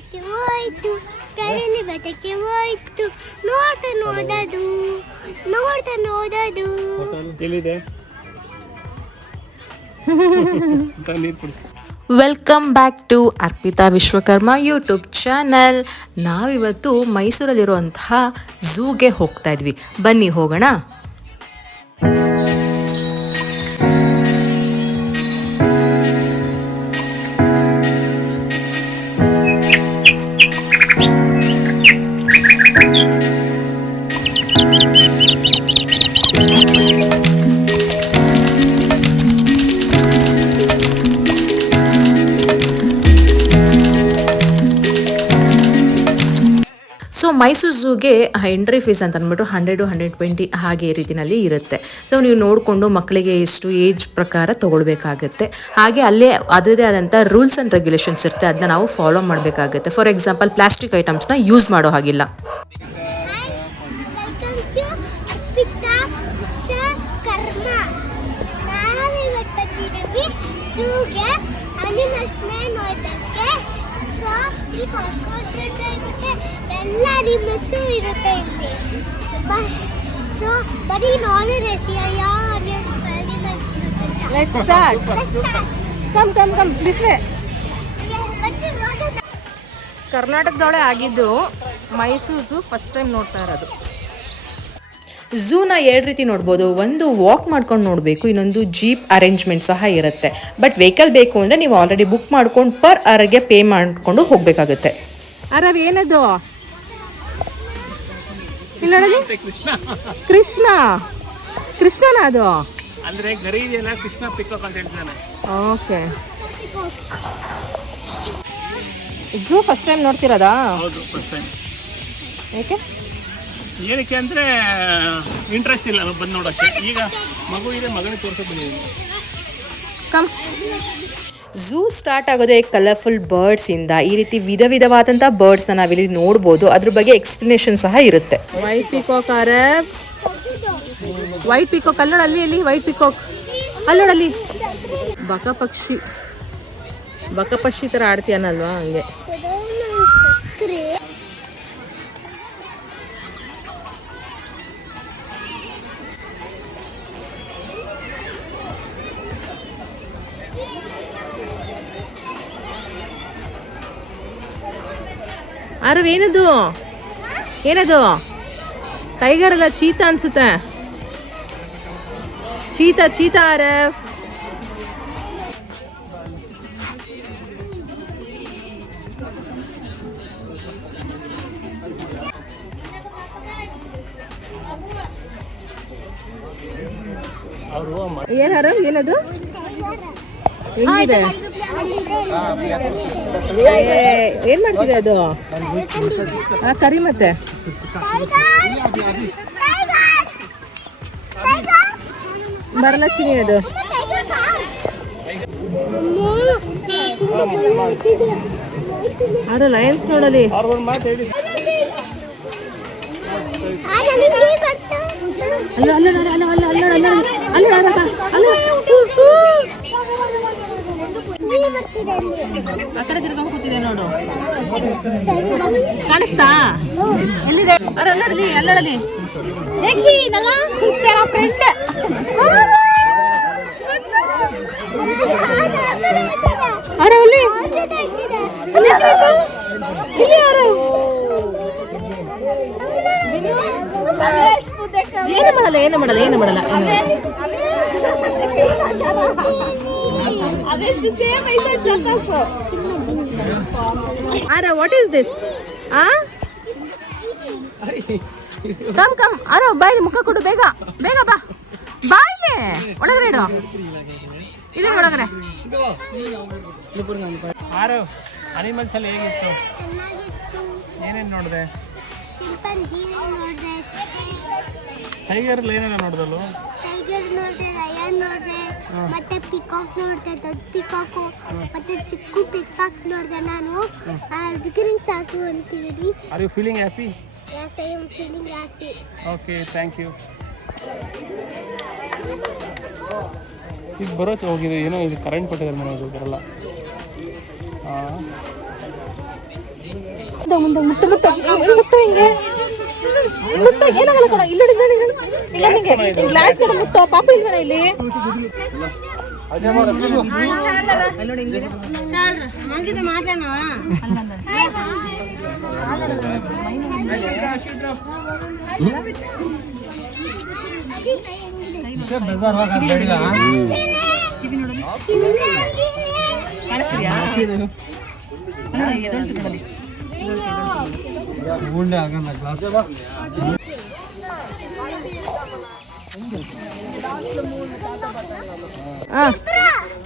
ಬೆಟ್ಟಕ್ಕೆ ಹೋಯ್ತು, ಕಡಲಿ ಬೆಟ್ಟಕ್ಕೆ ಹೋಯ್ತು, ನೋಡ್ತಾ ನೋಡೋದು, ನೋಡ್ತಾ ನೋಡೋದು. ಎಲ್ಲಿದೆ? Welcome back to Arpita Vishwakarma YouTube channel. ನಾವಿವತ್ತು ಮೈಸೂರಲ್ಲಿರುವಂತಹ ಝೂಗೆ ಹೋಗ್ತಾ ಇದ್ವಿ. ಬನ್ನಿ ಹೋಗೋಣ. ಸೊ ಮೈಸೂರು ಝೂಗೆ ಎಂಟ್ರಿ ಫೀಸ್ ಅಂತ ಅಂದ್ಬಿಟ್ಟು 100-120 ಹಾಗೆ ರೀತಿಯಲ್ಲಿ ಇರುತ್ತೆ. ಸೊ ನೀವು ನೋಡಿಕೊಂಡು ಮಕ್ಕಳಿಗೆ ಎಷ್ಟು ಏಜ್ ಪ್ರಕಾರ ತೊಗೊಳ್ಬೇಕಾಗತ್ತೆ. ಹಾಗೆ ಅಲ್ಲೇ ಅದರದೇ ಆದಂಥ ರೂಲ್ಸ್ ಆ್ಯಂಡ್ ರೆಗ್ಯುಲೇಷನ್ಸ್ ಇರುತ್ತೆ, ಅದನ್ನ ನಾವು ಫಾಲೋ ಮಾಡಬೇಕಾಗುತ್ತೆ. ಫಾರ್ ಎಕ್ಸಾಂಪಲ್ ಪ್ಲಾಸ್ಟಿಕ್ ಐಟಮ್ಸ್ನ ಯೂಸ್ ಮಾಡೋ ಹಾಗಿಲ್ಲ. ಎಲ್ಲ ನಿಮ್ಮಷ್ಟು ಇರುತ್ತೆ ಇಲ್ಲಿ. ಸೊ ಬರೀ knowledge Let's start. Come this way. ಕರ್ನಾಟಕದೊಳಗೆ ಆಗಿದ್ದು ಮೈಸೂರು ಝೂ ಫಸ್ಟ್ ಟೈಮ್ ನೋಡ್ತಾ ಇರೋದು. ಝೂನ ಎರಡು ರೀತಿ ನೋಡ್ಬೋದು. ಒಂದು ವಾಕ್ ಮಾಡ್ಕೊಂಡು ನೋಡಬೇಕು, ಇನ್ನೊಂದು ಜೀಪ್ ಅರೇಂಜ್ಮೆಂಟ್ ಸಹ ಇರುತ್ತೆ. ಬಟ್ ವೆಹಿಕಲ್ ಬೇಕು ಅಂದರೆ ನೀವು ಆಲ್ರೆಡಿ ಬುಕ್ ಮಾಡ್ಕೊಂಡು ಪರ್ ಅವರ್ಗೆ ಪೇ ಮಾಡಿಕೊಂಡು ಹೋಗಬೇಕಾಗುತ್ತೆ. ಅರವ್ ಏನದು? ಇಲ್ಲ ಕೃಷ್ಣನ ಅದು ಅಂದ್ರೆ ಗರಿ ಇದೆಯಲ್ಲ, ಕೃಷ್ಣ ಪಿಕಾಕ್ ಅಂತ ಹೇಳ್ತಾನೆ. ಓಕೆ. ಝೂ ಫಸ್ಟ್ ಟೈಮ್ ನೋಡ್ತಿರೋದಾ? ಹೌದು, ಫಸ್ಟ್ ಟೈಮ್. ಏಕೆ ಅಂದ್ರೆ ಇಂಟ್ರೆಸ್ಟ್ ಇಲ್ಲ ಬಂದು ನೋಡೋಕ್ಕೆ. ಈಗ ಮಗು ಇದೆ, ಮಗನಿಗೆ ತೋರಿಸೋದು ಬಂದಿದ್ದೀನಿ. ಕಮ್. ಝೂ ಸ್ಟಾರ್ಟ್ ಆಗೋದೇ ಕಲರ್ಫುಲ್ ಬರ್ಡ್ಸಿಂದ. ಈ ರೀತಿ ವಿಧವಾದಂಥ ಬರ್ಡ್ಸ್ನ ನಾವಿಲ್ಲಿ ನೋಡ್ಬೋದು. ಅದ್ರ ಬಗ್ಗೆ ಎಕ್ಸ್ಪ್ಲನೇಷನ್ ಸಹ ಇರುತ್ತೆ. ವೈಟ್ ಪಿಕಾಕ್ ವೈಟ್ ಪಿಕಾಕ್ ಅಲ್ಲೋಡಲ್ಲಿ, ಎಲ್ಲಿ ವೈಟ್ ಪಿಕಾಕ್ ಅಲ್ಲೋಡಲ್ಲಿ. ಬಕ ಪಕ್ಷಿ ಥರ ಆಡ್ತೀಯನಲ್ವಾ, ಹಂಗೆ. ಆರವ್ ಏನದು? ಟೈಗರ್ ಅಲ್ಲ, ಚೀತಾ ಅನ್ಸುತ್ತೆ. ಚೀತಾ ಆರವ್. ಏನದು? ಹೆಂಗಿದೆ? ಏನ್ ಮಾಡ್ತಿದೆ ಅದು? ಕರಿ ಮತ್ತೆ ಬರಲ್ಲ ಚಿನಿ ಅದು. ಅರೆ ಲಯನ್ಸ್ ನೋಡಲಿ. ಆ ಕಡೆ ತಿರ್ಕೊಂಡು ಕೂತಿದೆ ನೋಡು, ಕಾಣಿಸ್ತಾ? ಎಲ್ಲಿದೆ? ಅಲ್ಲಡಲಿ. ಏನು ಮಾಡಲ್ಲ. Ara, what is this? Come. Ara, ಬಾಯಿಲಿ ಮುಖ ಕೊಡು, ಬೇಗ ಬಾ. ಬಾಯಿಲಿ ಒಳಗಡೆ ಇಡು. ಇಲ್ಲ ಒಳಗಡೆ. ಅನಿಮಲ್ಸ್ ಅಲ್ಲಿ ಹೇಗಿತ್ತು? ಏನೇನು ನೋಡಿದೆ? ಟೈಗರ್ ಏನೇನು ನೋಡಿದಲ್ಲ? ಟೈಗರ್ ನೋಡಿದೆ, ಲಯನ್ ನೋಡಿದೆ, ಮತ್ತೆ ಪಿಕಾಕ್ ನೋಡಿದೆ, ದೊಡ್ಡ ಪಿಕಾಕು, ಮತ್ತೆ ಚಿಕ್ಕ ಪಿಕಾಕ್ ನೋಡಿದೆ ನಾನು. ಬಿಗಿನಿಂಗ್ ಸಾಕು ಅಂತಿದ್ದೀನಿ. Are you feeling happy? Yes, I am feeling happy. Okay, thank you. ಈಗ ಬರೋದು ಹೋಗಿದೆ, ಏನೋ ಇದು ಕರೆಂಟ್ ಕೊಟ್ಟಿದ್ದಾರೆ, ಮನೆಗೆ ಬರಲ್ಲ. ಮುಂದೆ ಮುಂದೆ ಮುಟ್ಟು ಮುಟ್ಟು ಮುಟ್ಟು ಹಿಂಗೆ ಮುಟ್ಟು ಏನಾಗಲ್ಲ ಕೊಡ ಇಲ್ಲಿ ಹಿಂಗೆ ಗ್ಲಾಸ್ ಕಡೆ ಮುಟ್ಟು ಪಾಪ ಇಲ್ವರ ಇಲ್ಲಿ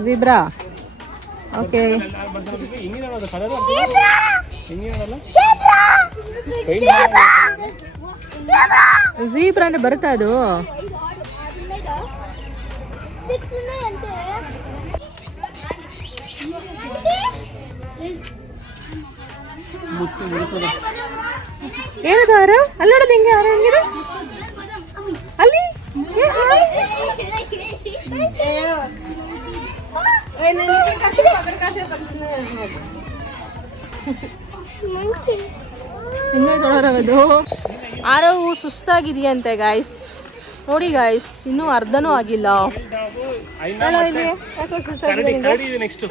ಜಿಬ್ರಾ ಓಕೆ ಝೀಬ್ರಾ ಅಂದ್ರೆ ಬರುತ್ತಾ ಅದು ಏನದು ಆರ ಅಲ್ಲಿ ನೋಡೋದು ಹೆಂಗೆ ಆರ ಹೆಂಗಿದೆ ಅಲ್ಲಿ ಹಿಂಗೆ ತೊಳೋರವದು ಆರವು ಸುಸ್ತಾಗಿದೆಯಂತೆ ಗಾಯ್ಸ್ ನೋಡಿ ಗಾಯ್ಸ್ ಇನ್ನೂ ಅರ್ಧನೂ ಆಗಿಲ್ಲ ಯಾಕೆ ಸುಸ್ತಾಗಿದೆ ನೆಕ್ಸ್ಟ್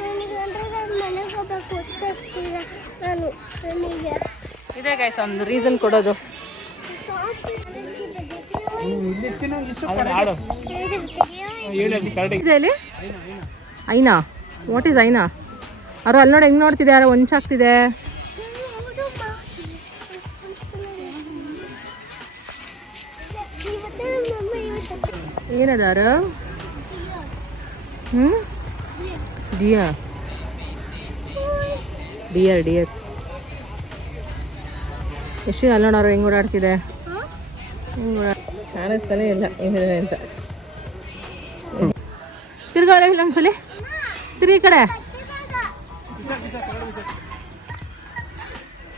ಇದೆ ಗಾಯ್ಸ್ ಒಂದು ರೀಸನ್ ಕೊಡೋದು ಇದೆ ಅಲ್ಲಿ ಐನಾ ವಾಟ್ ಈಸ್ ಐನಾ ಅವ್ರು ಅಲ್ಲಿ ನೋಡಿ ಹೆಂಗೆ ನೋಡ್ತಿದೆ ಯಾರೋ ಹೊಂಚಾಗ್ತಿದೆ ಏನದಾರ ಡಿಯರ್ ಡಿಯರ್ ಡಿಯರ್ಸ್ ಎಷ್ಟು ಅಲ್ಲಿ ನೋಡೋರು ಹೆಂಗೆ ಓಡಾಡ್ತಿದೆ ಕಾಣಿಸ್ತಾನೆ ಇಲ್ಲ ಏನಿದೆ ಅಂತ ತಿರ್ಗವ್ರೆ ಇಲ್ಲ ಒಂದ್ಸಲಿ ತಿರುಗಿ ಕಡೆ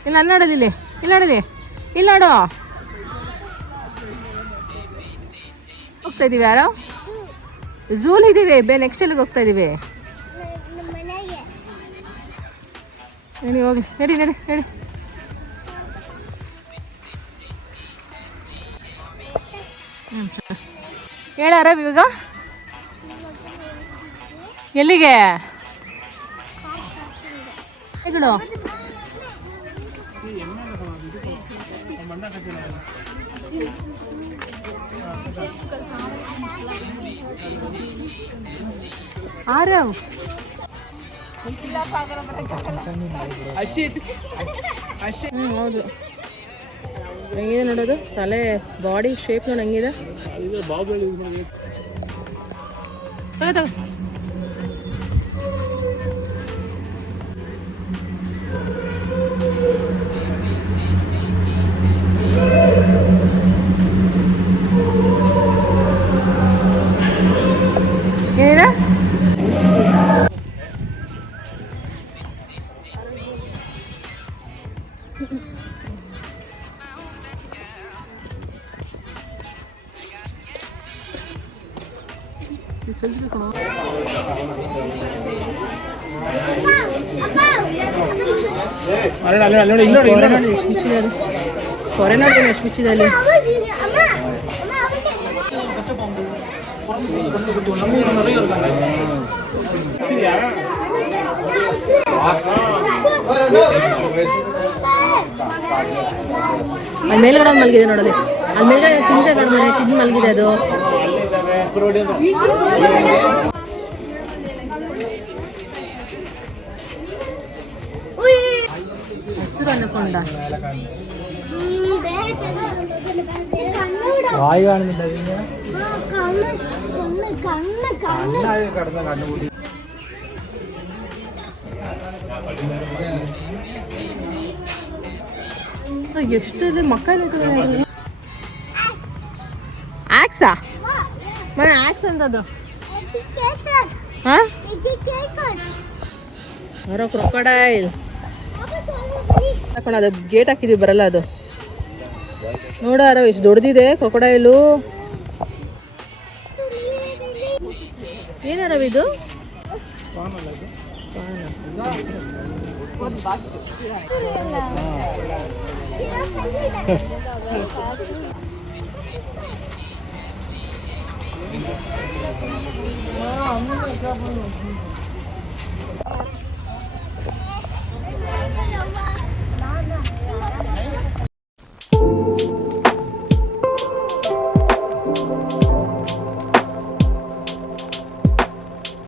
ಇಲ್ಲ ಅಲ್ಲಿ ನೋಡಲಿ ಇಲ್ಲಿ ಇಲ್ಲಿ ನೋಡಲಿ ಇಲ್ಲಿ ನೋಡು ಹೋಗ್ತಾ ಇದೀವಿ ಯಾರೋ ಝೂಲ್ ಇದ್ದೀವಿ ನೆಕ್ಸ್ಟ್ ಎಲ್ಲಿಗೆ ಹೋಗ್ತಾ ಇದೀವಿ ಹೋಗಿ ನಡಿ ನಡಿ ನಡಿ ಹೇಳಾರ ಇವಾಗ ಎಲ್ಲಿಗೆ ಹೇಳು ಆರವ್ ಹೌದು ಹೆಂಗಿದೆ ನೋಡೋದು ತಲೆ ಬಾಡಿ ಶೇಪ್ ನೋಡಿ ಹೆಂಗಿದೆ ತಗೋ ಏನಿದೆ ಫಾರಿನರ್ ಎಷ್ಟು ಬಿಚ್ಚಿದೆ ಅಲ್ಲಿ ಅಲ್ಲಿ ಮೇಲ್ಗಡೆ ಮಲಗಿದೆ ನೋಡೋದು ಅಲ್ಲಿ ಮೇಲ್ಗಡೆ ತಿಂದೆ ನೋಡಿದ್ರೆ ತಿಂದು ಮಲಗಿದೆ ಅದು ಹೆಸರು ಅನ್ನಕೊಂಡ ಎಷ್ಟು ಮಕ್ಕ ಆಕ್ಸಾ ಮನೆ ಆಕ್ಸ್ ಅಂತದ್ದು ಹಾಂ ಅವರ ಕ್ರೊಕೊಡೈಲ್ ಹಾಕೋಣ ಅದು ಗೇಟ್ ಹಾಕಿದೀವಿ ಬರಲ್ಲ ಅದು ನೋಡಾರ ಎಷ್ಟು ದೊಡ್ಡದಿದೆ ಕ್ರೊಕೊಡೈಲು ಏನಾರವ ಇದು